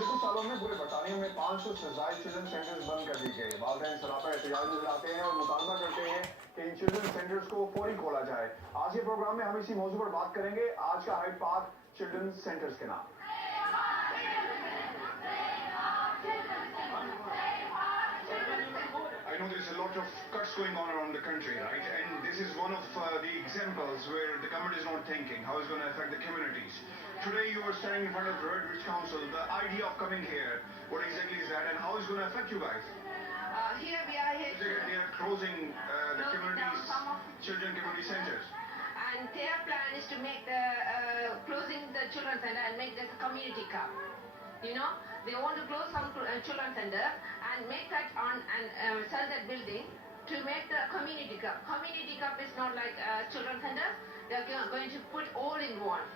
पिछले कुछ सालों में पूरे बरतानिया में 500 से ज्यादा चिल्ड्रन सेंटर्स बंद कर दिए गए। वालिदैन सरापा एहतजाज नजर आते हैं और मुतालबा करते हैं कि इन चिल्ड्रन सेंटर्स को फौरी खोला जाए। आज के प्रोग्राम में हम इसी मौजू पर बात करेंगे। आज का हाइड पार्क चिल्ड्रन सेंटर्स के नाम। I know there's a lot of cuts going on around the country, right? And this is one of the examples where the government is not thinking how it's going to affect the communities. Today you are standing in front of the Redbridge Council. The idea of coming here, what exactly is that and how is it going to affect you guys? Here we are here. They are closing the communities, children community centers. And their plan is to make the closing the children's center and make this a community cup. You know, they want to close some children's center and make that on and sell that building to make the community cup. Community cup is not like children's center. They are going to put all in one.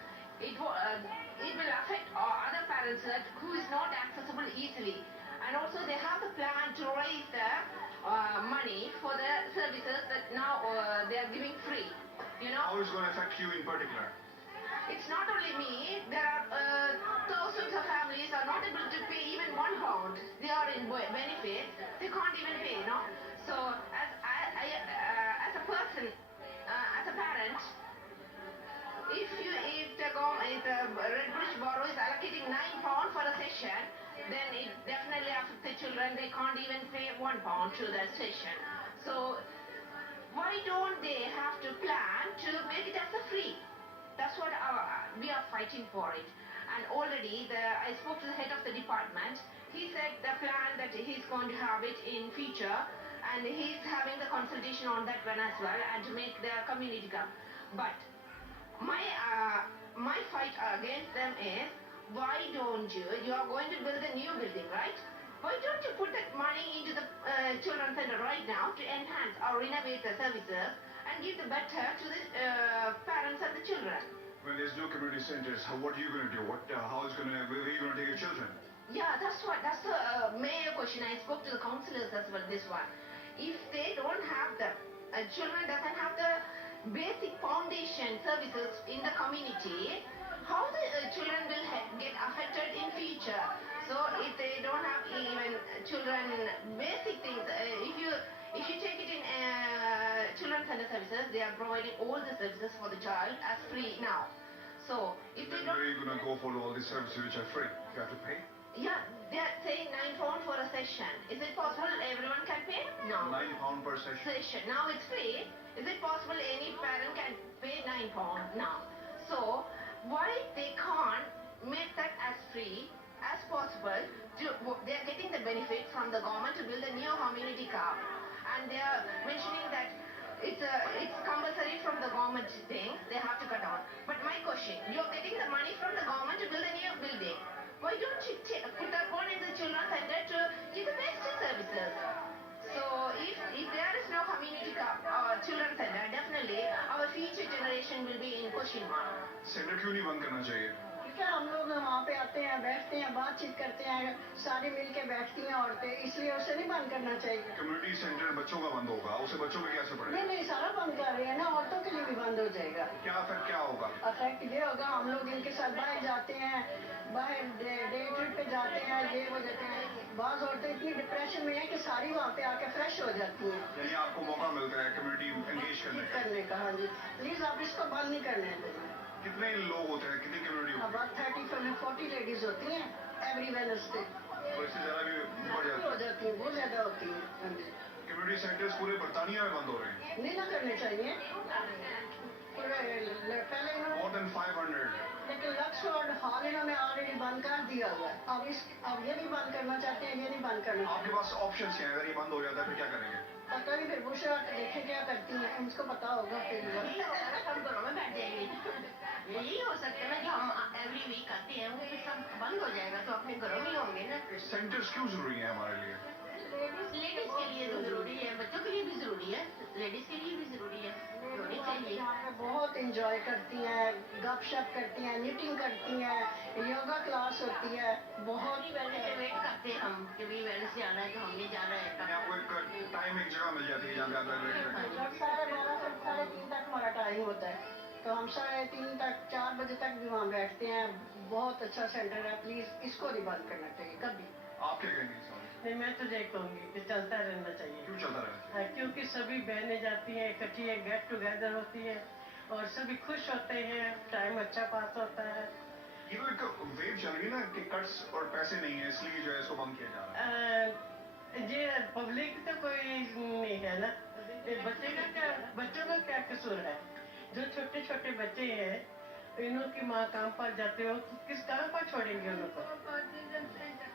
It will affect other parents who is not accessible easily. And also they have the plan to raise the money for the services that now they are giving free. You know. How is it going to affect you in particular? It's not only me. There are thousands of families are not able to pay even £1. They are in benefit. They can't even pay, no. So as a person, as a parent, if the Redbridge Borough is allocating £9 for a session, then it definitely affects the children. They can't even pay £1 to that session. So why don't they have to plan to make it as a free? That's what we are fighting for it. And already I spoke to the head of the department. He said the plan that he's going to have it in future, and he's having the consultation on that one as well, and to make the community cup. But my fight against them is, why don't you are going to build a new building, right? Why don't you put that money into the children's center right now to enhance or renovate the services and give the better to the parents and the children? When there's no community centers, what are you going to do? Where are you going to take your children? Yeah, that's the major question. I spoke to the councillors as well, this one. If they don't have the, children doesn't have the basic foundation services in the community, how the children will get affected in future? So if they don't have even children basic things, if you take it in children's center services, they are providing all the services for the child as free now. So if they don't, where are you going to go for all these services which are free? You have to pay? Yeah, they are saying £9 for a session. Is it possible everyone can pay? No. £9 per session. Now it's free. Is it possible any parent can pay £9 now? So why they can't make that as free as possible? They are getting the benefit from the government to build a new community cup, and they are mentioning that it's compulsory from the government thing. They have to cut down. But my question: you're getting the money from the government to build a new building. Why don't you put that one in the children's center to give the best services? So if there is no community cup or children's center, definitely our future generation will be in question mark. Centre क्यों नहीं बंद करना चाहिए? क्या हम लोग वहाँ पे आते हैं, बैठते हैं, बातचीत करते हैं, सारी मिल के बैठती हैं औरतें, इसलिए उसे नहीं बंद करना चाहिए। कम्युनिटी सेंटर बच्चों का बंद होगा, उसे बच्चों पे क्या असर पड़ेगा? नहीं, सारा बंद कर रहे हैं ना, औरतों के लिए भी बंद हो जाएगा। क्या इफेक्ट क्या होगा? इफेक्ट ये होगा, हम लोग इनके साथ बाहर जाते हैं, बाहर डे ट्रिप पे जाते हैं, ये हो जाते हैं। बाज़ औरतें इतनी डिप्रेशन में है कि सारी वहाँ पे आके फ्रेश हो जाती हैं। यानी आपको मौका मिलता है कम्युनिटी एंगेज करने का? हाँ जी, प्लीज आप इसको बंद नहीं करने दें। कितने लोग होते हैं, कितनी कम्युनिटी होती है? about 30-40 लेडीज होती हैं एवरी वेडनेसडे। इससे ज़्यादा भी बढ़ जाती हैं, बहुत ज़्यादा होती हैं। कम्युनिटी सेंटर्स पूरे बरतानिया में बंद हो रहे हैं। नहीं ना करने चाहिए। पहले More than 500। लेकिन लक्सफोर्ड हॉल इन्होंने ऑलरेडी बंद कर दिया हुआ है। अब ये भी बंद करना चाहते हैं, ये नहीं बंद करना। आपके पास ऑप्शन हैं, अगर ये बंद हो जाता है फिर क्या करेंगे? पता नहीं, फिर बुश देखें क्या करती हैं, उनको पता होगा। फिर हम घरों में बैठ जाएंगे। यही हो सकता है ना कि हम एवरी वीक आते हैं, वो सब बंद हो जाएगा तो अपने घरों में होंगे ना। सेंटर्स क्यों जरूरी है हमारे लिए? लेडीज के लिए तो जरूरी है, बच्चों के लिए भी जरूरी है, लेडीज के लिए भी जरूरी है, होनी चाहिए। यहाँ पे बहुत इंजॉय करती हैं, गपशप करती हैं, नीटिंग करती हैं, योगा क्लास होती है। बहुत वेलनेस से वेट करते हैं हम कि भी वेलनेस जाना है तो हमने जाना है। आपको एक टाइम एक जगह मिल जाती है जहाँ पे आप वेट करते हैं। साढ़े 12 से 3:30 तक हमारा टाइम होता है। तो हम 3:30 तक 4 बजे तक भी वहाँ बैठते हैं। बहुत अच्छा सेंटर है, प्लीज इसको नहीं बंद करना चाहिए कभी। आप क्या कहेंगे इस बारे में? नहीं, मैं तो यही कहूँगी कि चलता रहना चाहिए। क्यों चलता रहना चाहिए? क्योंकि सभी बहनें जाती हैं इकट्ठी, एक गेट टुगेदर होती है और सभी खुश होते हैं, टाइम अच्छा पास होता है। ये तो एक वेव चल रही है ना कि कट्स और पैसे नहीं है इसलिए जो है इसको बंद किया जा रहा है। ये पब्लिक तो कोई नहीं है ना, ये बच्चों का क्या कसूर है? जो छोटे छोटे बच्चे हैं, इन्हों की माँ काम पर जाते हो, किस कहाँ पर छोड़ेंगे उनको?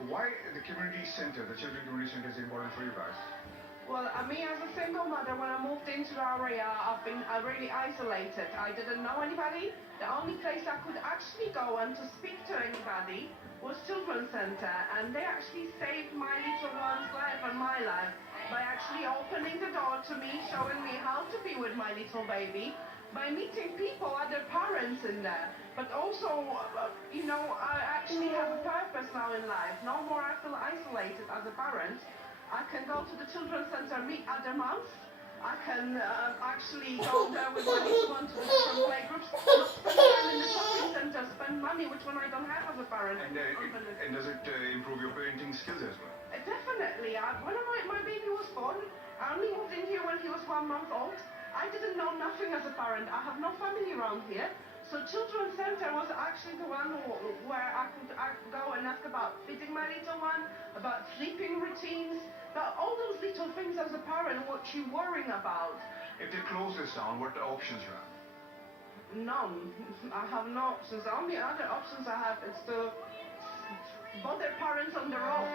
Why the community center, the children community center is important for you guys? Well, me as a single mother, when I moved into the area, I've been really isolated. I didn't know anybody. The only place I could actually go and to speak to anybody was Children's Center, and they actually saved my little one's life and my life by actually opening the door to me, showing me how to be with my little baby, by meeting people, other parents in there. But also, I actually have a purpose now in life. No more I feel isolated as a parent. I can go to the Children's Center, meet other moms. I can actually go there with my little one to different playgroups, not spend time in the shopping center, spend money, which one I don't have as a parent. And does it improve your parenting skills as well? Definitely. When my baby was born, I only moved in here when he was 1 month old. I didn't know nothing as a parent. I have no family around here. So Children's Center was actually the one where I could go and ask about feeding my little one, about sleeping routines, about all those little things as a parent, what you're worrying about. If they close this down, what options you have? None. I have no options. The only other options I have is to bother parents on the road.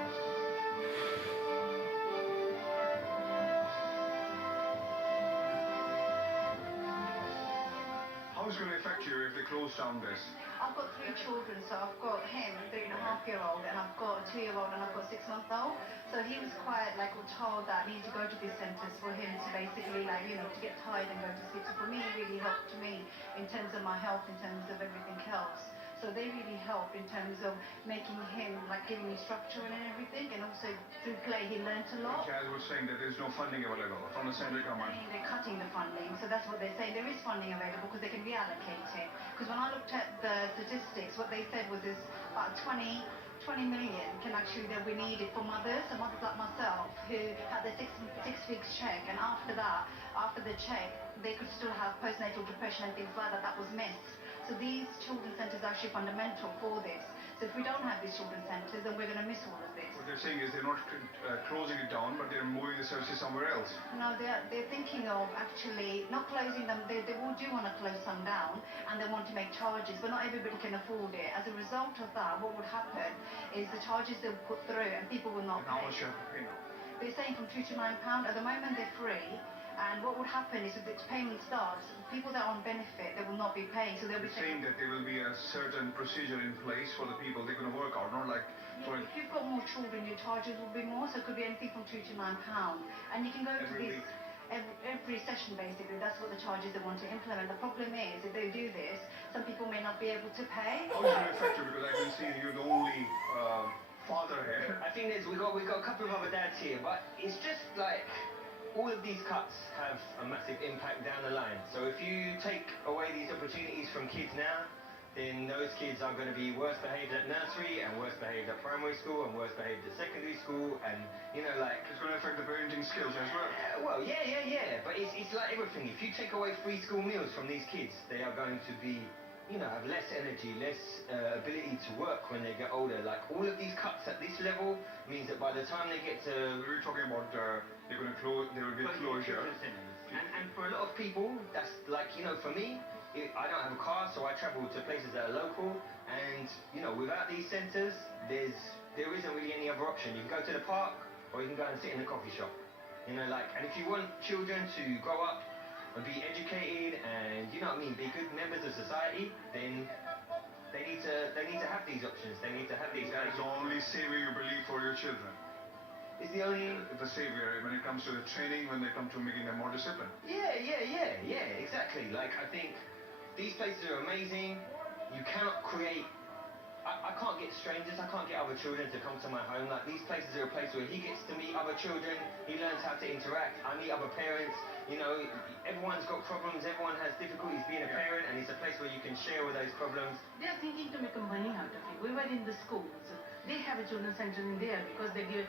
How is it going to affect you if they close down this? I've got 3 children, so I've got him, 3.5-year-old, and I've got a 2-year-old, and I've got a 6-month-old. So he was quite told that I need to go to these centres for him to basically to get tired and go to sleep. So for me, it really helped me in terms of my health, in terms of everything else. So they really help in terms of making him, giving me structure and everything, and also through play he learnt a lot. Chaz was saying that there's no funding available from the central government. They're cutting the funding, so that's what they're saying. There is funding available because they can reallocate it. Because when I looked at the statistics, what they said was there's about 20 million can actually that we needed for mothers, and mothers like myself who had their 6 weeks check, and after that, after the check, they could still have postnatal depression and things like that. That was missed. So these children's centres are actually fundamental for this. So if we don't have these children's centres, then we're going to miss all of this. What they're saying is they're not closing it down, but they're moving the services somewhere else. No, they're thinking of actually not closing them. They do want to close some down, and they want to make charges, but not everybody can afford it. As a result of that, what would happen is the charges they'll put through, and people will not And how pay. much you have to pay now? They're saying from £2 to £9. At the moment, they're free. And what would happen is if the payment starts, people that are on benefit, they will not be paying. So they'll be They're saying that there will be a certain procedure in place for the people they're going to work out, not like... Yeah, if you've got more children, your charges will be more. So it could be anything from £2 to £9. And you can go to Every these week. every session, basically. That's what the charges they want to implement. The problem is, if they do this, some people may not be able to pay. How is it going to affect you? Because I can see you're the only father here. I think we've got a couple of other dads here, but it's just all of these cuts have a massive impact down the line. So if you take away these opportunities from kids now, then those kids are going to be worse behaved at nursery and worse behaved at primary school and worse behaved at secondary school, and It's going to affect the parenting skills as well. well, yeah. But it's like everything. If you take away free school meals from these kids, they are going to be, have less energy, less ability to work when they get older. All of these cuts at this level means that by the time they get to... We were talking about they're going to close, there will be a closure. And for a lot of people, that's for me, I don't have a car, so I travel to places that are local, and without these centres, there isn't really any other option. You can go to the park, or you can go and sit in a coffee shop. And if you want children to grow up and be educated and be good members of society, then they need to have these options. They need to have these. That is the only savior you believe for your children. It's the only... The savior when it comes to the training, when they come to making them more disciplined. Yeah, exactly. I think these places are amazing. You cannot create... I can't get strangers, I can't get other children to come to my home. Like, these places are a place where he gets to meet other children, he learns how to interact, I meet other parents, you know, everyone's got problems, everyone has difficulties being a parent, and it's a place where you can share with those problems. They are thinking to make money out of it. We were in the schools. They have a children's center in there because they give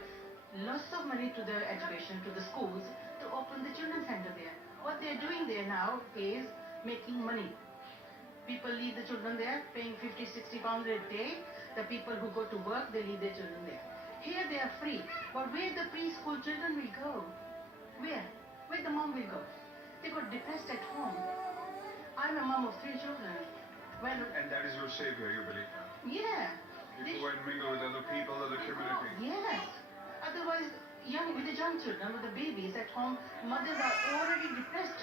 lots of money to the education, to the schools, to open the children's center there. What they're doing there now is making money. People leave the children there, paying 50, 60 pounds a day. The people who go to work, they leave their children there. Here they are free. But where the preschool children will go? Where? Where the mom will go? They got depressed at home. I'm a mom of 3 children. Well, And that is your savior, you believe? yeah. You go and mingle with other people, other community. Yes. Otherwise, with the young children, with the babies at home, mothers are already depressed.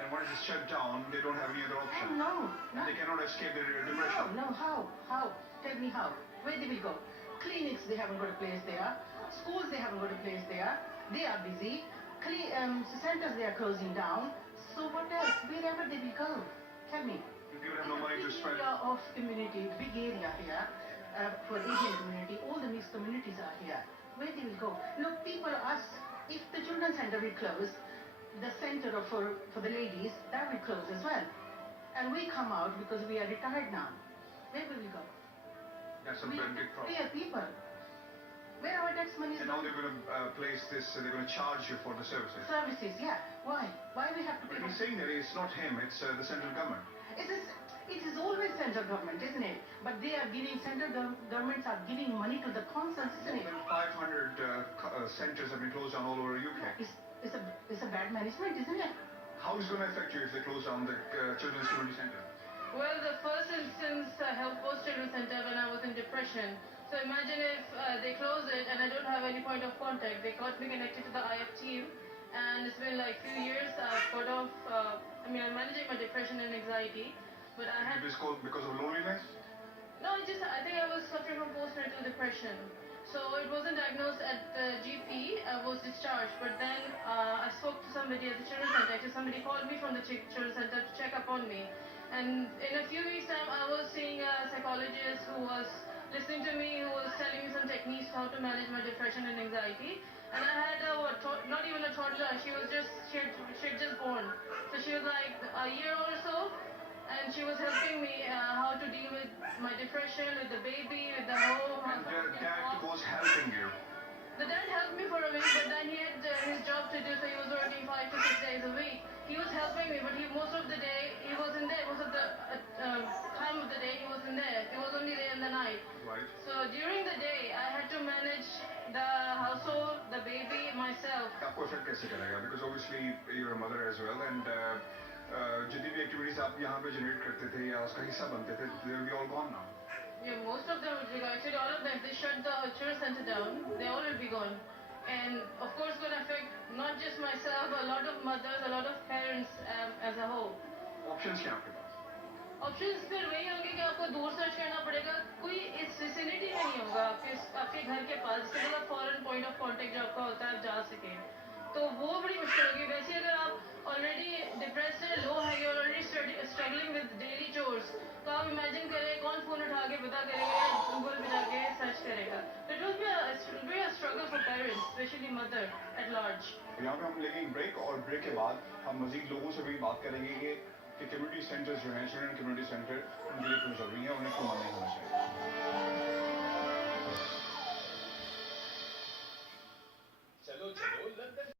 And once it's shut down, they don't have any other option. No. And they cannot escape their depression. No, how? How? Tell me how. Where they will go? Clinics, they haven't got a place there. Schools, they haven't got a place there. They are busy. Centers, they are closing down. So what else? Wherever they will go. Tell me. People have no money to Big spend. area of community, big area here for Asian community. All the mixed communities are here. Where they will go? Look, people ask if the children's center will close. The center for the ladies, that will close as well. And we come out because we are retired now. Where will we go? That's a We very big problem. are people. Where our tax money is And now going? they're going to place this, they're going to charge you for the services. Services, yeah. Why? Why we have to But pay? he's saying that it's not him, it's the central government. It is always central government, isn't it? But they are giving, governments are giving money to the councils, isn't More it? than 500 centers have been closed down all over UK. It's a bad management, isn't it? How is it going to affect you if they close down the Children's Community Center? Well, the first instance I helped Post Children's Center when I was in depression. So imagine if they close it and I don't have any point of contact. They got me connected to the IF team, and it's been like few years. I've got off. I'm managing my depression and anxiety, but I had. It is called because of loneliness? No, I think I was suffering from postnatal depression. So it wasn't diagnosed at the GP. I was discharged, but then I spoke to somebody at the children's center. Actually, somebody called me from the children's center to check up on me. And in a few weeks' time, I was seeing a psychologist who was listening to me, who was telling me some techniques how to manage my depression and anxiety. And I had not even a toddler. She had just born. So she was like a year or so. And she was helping me how to deal with my depression, with the baby, with the home. And the dad was helping you. The dad helped me for a week, but then he had his job to do, so he was working 5 to 6 days a week. He was helping me, but most of the day he wasn't there. Most of the time of the day he wasn't there. He was only there in the night. Right. So during the day I had to manage the household, the baby, myself. आपको effect कैसे करेगा? Because obviously you're a mother as well, and जितनी भी activities आप यहाँ पे generate करते थे या उसका हिस्सा बनते थे, they will be all gone now. Yeah, most of them, actually all of them, if they shut the children's center down, they all will be gone. And of course going to affect not just myself, but a lot of mothers, a lot of parents as a whole. Options क्या आपके पास? Options फिर वही होंगे कि आपको दूर search करना पड़ेगा, कोई इस विसिनिटी में नहीं होगा आपके घर के पास, जिससे मतलब फॉरेन पॉइंट ऑफ कांटेक्ट जो आपका होता है आप जा सके, तो वो बड़ी मुश्किल होगी. वैसे अगर आप ऑलरेडी डिप्रेस्ड है, लो है, you already struggling with daily chores, तो आप इमेजिन करें कौन फोन उठा के पता करेगा या गूगल पे जाके सर्च करेगा. तो it will be a struggle for parents, specially mother at large. यहाँ पे हम लेंगे ब्रेक और ब्रेक के बाद हम मजीद लोगों से भी बात करेंगे कि कम्युनिटी सेंटर्स जो हैं, चिल्ड्रन कम्युनिटी सेंटर उनके लिए क्यों जरूरी है, उन्हें क्यों मना नहीं होना चाहिए.